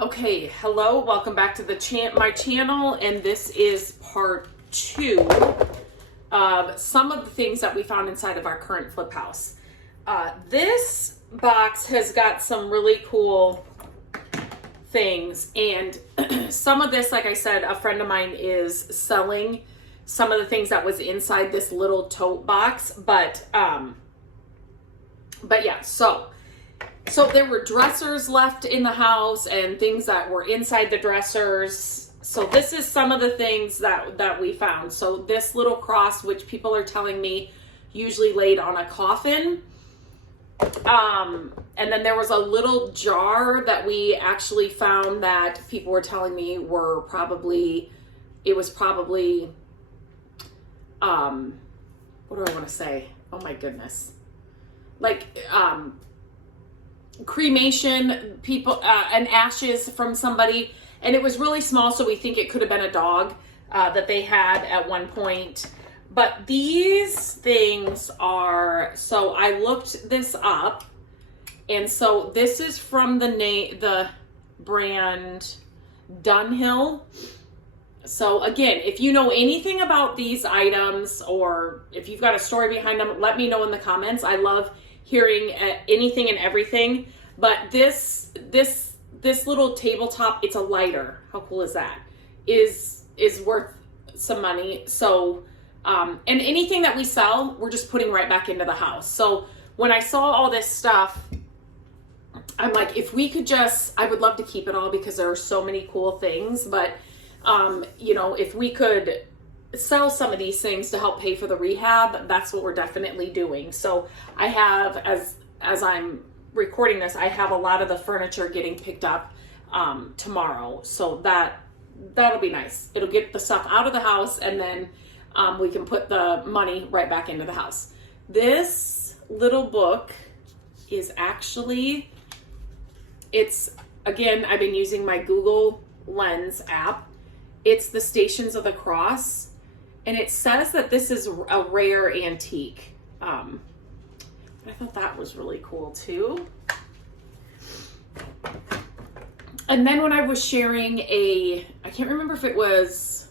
Okay, hello, welcome back to my channel, and this is part 2 of some of the things that we found inside of our current flip house. This box has got some really cool things, and some of this, like I said, a friend of mine is selling some of the things that was inside this little tote box, but yeah, so there were dressers left in the house and things that were inside the dressers. So this is some of the things that we found. So this little cross, which people are telling me usually laid on a coffin. And then there was a little jar that we actually found that people were telling me were probably, what do I want to say? Oh my goodness. Like, cremation people and ashes from somebody, and it was really small, so we think it could have been a dog that they had at one point. But these things are, so I looked this up, and so this is from the brand Dunhill. So again, if you know anything about these items, or if you've got a story behind them, let me know in the comments. I love hearing anything and everything. But this little tabletop, it's a lighter. How cool is that? Is worth some money. So and anything that we sell, we're just putting right back into the house. So when I saw all this stuff, I'm like, if we could just, I would love to keep it all because there are so many cool things, but you know, if we could sell some of these things to help pay for the rehab, that's what we're definitely doing. So I have, as I'm recording this, I have a lot of the furniture getting picked up tomorrow. So that'll be nice. It'll get the stuff out of the house, and then we can put the money right back into the house. This little book is actually, again, I've been using my Google Lens app. It's the Stations of the Cross. And it says that this is a rare antique. I thought that was really cool too. And then when I was sharing I can't remember if it was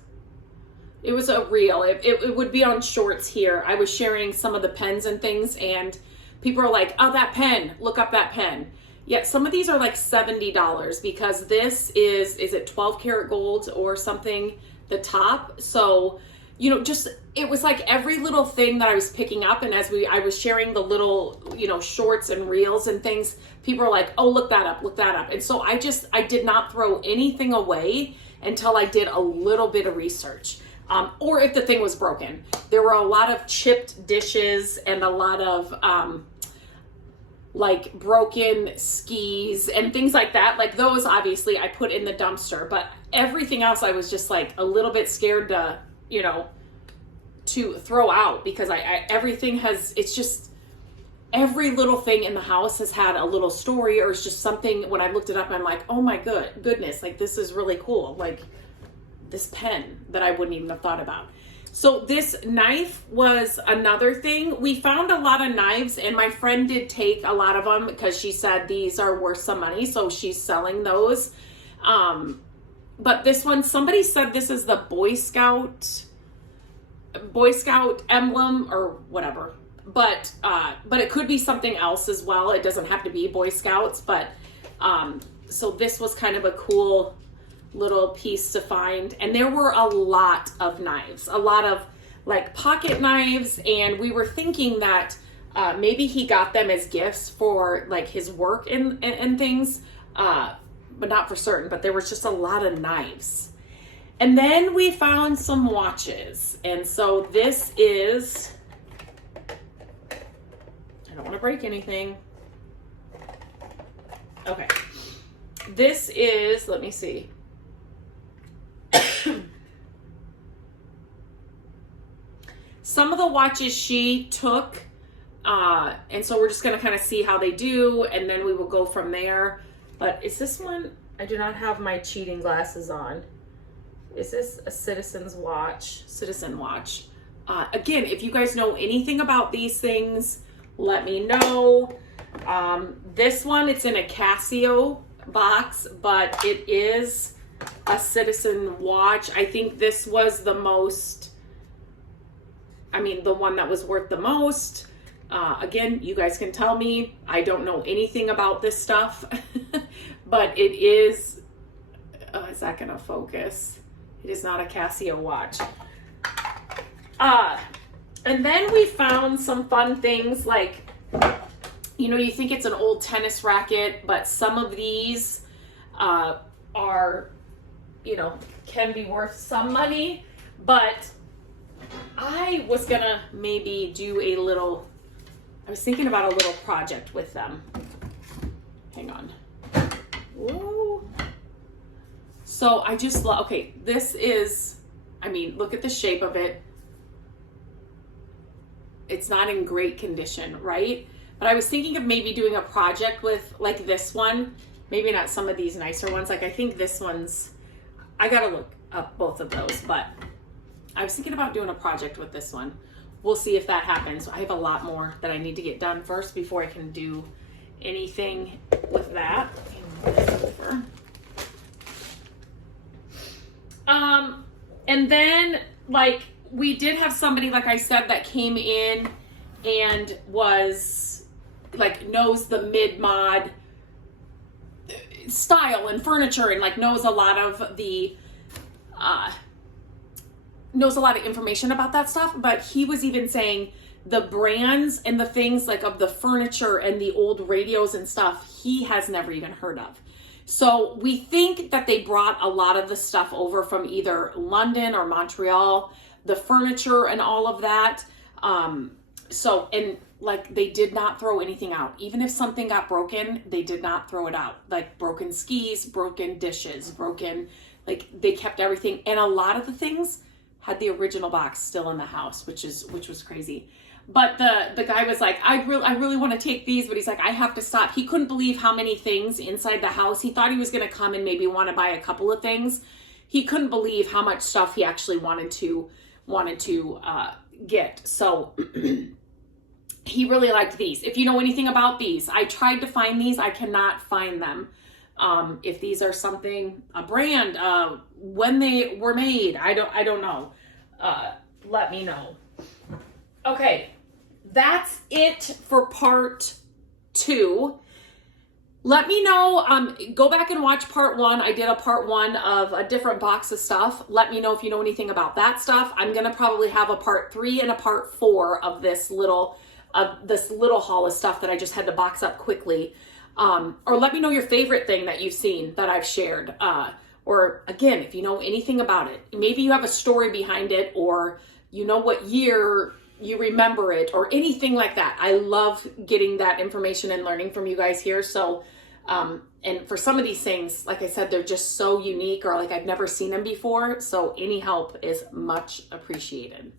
a reel. It would be on shorts here. I was sharing some of the pens and things, and people are like, oh, that pen, look up that pen. Yeah, some of these are like $70 because this is it 12 karat gold or something, the top. So, you know, just, it was like every little thing that I was picking up. And as I was sharing the little, you know, shorts and reels and things, people are like, oh, look that up. And so I did not throw anything away until I did a little bit of research. Or if the thing was broken. There were a lot of chipped dishes and a lot of, like broken skis and things like that. Like those, obviously I put in the dumpster, but everything else I was just like a little bit scared to, you know, to throw out, because it's just every little thing in the house has had a little story, or it's just something. When I looked it up, I'm like, oh my goodness, like this is really cool. Like this pen that I wouldn't even have thought about. So this knife was another thing. We found a lot of knives, and my friend did take a lot of them because she said these are worth some money, so she's selling those. But this one, somebody said this is the Boy Scout emblem or whatever. But it could be something else as well. It doesn't have to be Boy Scouts, but so this was kind of a cool little piece to find. And there were a lot of knives, a lot of like pocket knives, and we were thinking that maybe he got them as gifts for like his work and things, but not for certain. But there was just a lot of knives. And then we found some watches, and so this is, I don't want to break anything. Okay, this is, let me see. Some of the watches she took, and so we're just going to kind of see how they do, and then we will go from there. But is this one, I do not have my cheating glasses on. Is this a Citizen watch? Again, if you guys know anything about these things, let me know. This one, it's in a Casio box, but it is a Citizen watch. I think this was the most, I mean, the one that was worth the most. Again, you guys can tell me. I don't know anything about this stuff, but it is that gonna focus? It is not a Casio watch. And then we found some fun things like, you know, you think it's an old tennis racket, but some of these are, you know, can be worth some money. But I was gonna maybe do a little, I was thinking about a little project with them. Hang on. Whoa. So I just love, okay, this is, I mean, look at the shape of it. It's not in great condition, right? But I was thinking of maybe doing a project with like this one, maybe not some of these nicer ones. Like I think this one's, I gotta look up both of those, but I was thinking about doing a project with this one. We'll see if that happens. I have a lot more that I need to get done first before I can do anything with that. And then like we did have somebody, like I said, that came in and was like, knows the mid-mod style and furniture and like knows a lot of the, knows a lot of information about that stuff. But he was even saying the brands and the things like of the furniture and the old radios and stuff, he has never even heard of. So we think that they brought a lot of the stuff over from either London or Montreal, the furniture and all of that. So, and like they did not throw anything out. Even if something got broken, they did not throw it out. Like broken skis, broken dishes, broken, like they kept everything. And a lot of the things had the original box still in the house, which was crazy. But the guy was like, I really want to take these, but he's like, I have to stop. He couldn't believe how many things inside the house. He thought he was going to come and maybe want to buy a couple of things. He couldn't believe how much stuff he actually wanted to get. So he really liked these. If you know anything about these, I tried to find these. I cannot find them. If these are something, a brand, when they were made, I don't know. Let me know. Okay. That's it for part 2. Let me know, go back and watch part 1. I did a part 1 of a different box of stuff. Let me know if you know anything about that stuff. I'm going to probably have a part 3 and a part 4 of this little haul of stuff that I just had to box up quickly. Or let me know your favorite thing that you've seen that I've shared. Or again, if you know anything about it, maybe you have a story behind it, or you know what year you remember it, or anything like that. I love getting that information and learning from you guys here. So, and for some of these things, like I said, they're just so unique, or like I've never seen them before. So any help is much appreciated.